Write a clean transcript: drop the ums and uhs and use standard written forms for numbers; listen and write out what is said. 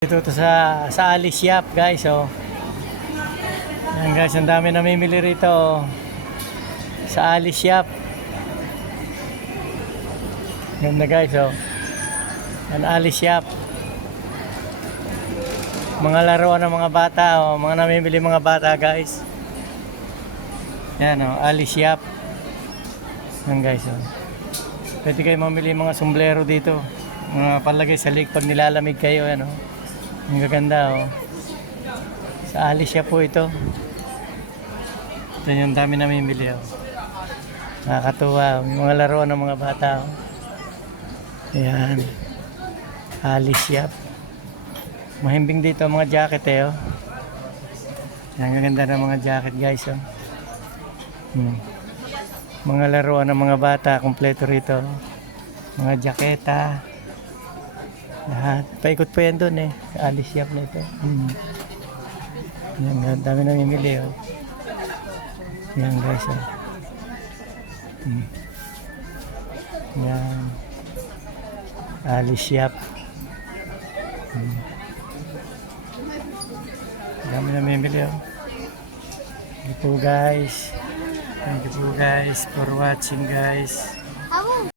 Dito to sa Alice Shop, guys. Oh. Yan guys, ang dami namimili rito oh. Sa Alice Shop. Ganda guys oh. Yan Alice Shop. Mga laruan ng mga bata oh, mga namimili mga bata guys. Yan oh, Alice Shop. Yan guys oh. Pwede kayo mamili mga sombrero dito. Mga palagay sa leg pag nilalamig kayo yan oh. Ang gaganda oh. Sa Alice Shop po ito. Ito yung dami namimili oh. Nakakatuwa. May mga laruan ng mga bata oh. Ayan. Alice Shop. Mahimbing dito ang mga jacket eh oh. Ang gaganda ng mga jacket guys oh. Mga laruan ng mga bata kompleto rito. Mga jaketa. Lahat. Paikot pa yan doon eh. Sa Alice Shop na ito. Yan, dami namimili oh. Yan guys oh. Yan. Alice Shop. Dami namimili oh. Thank you po guys. Thank you po guys for watching guys.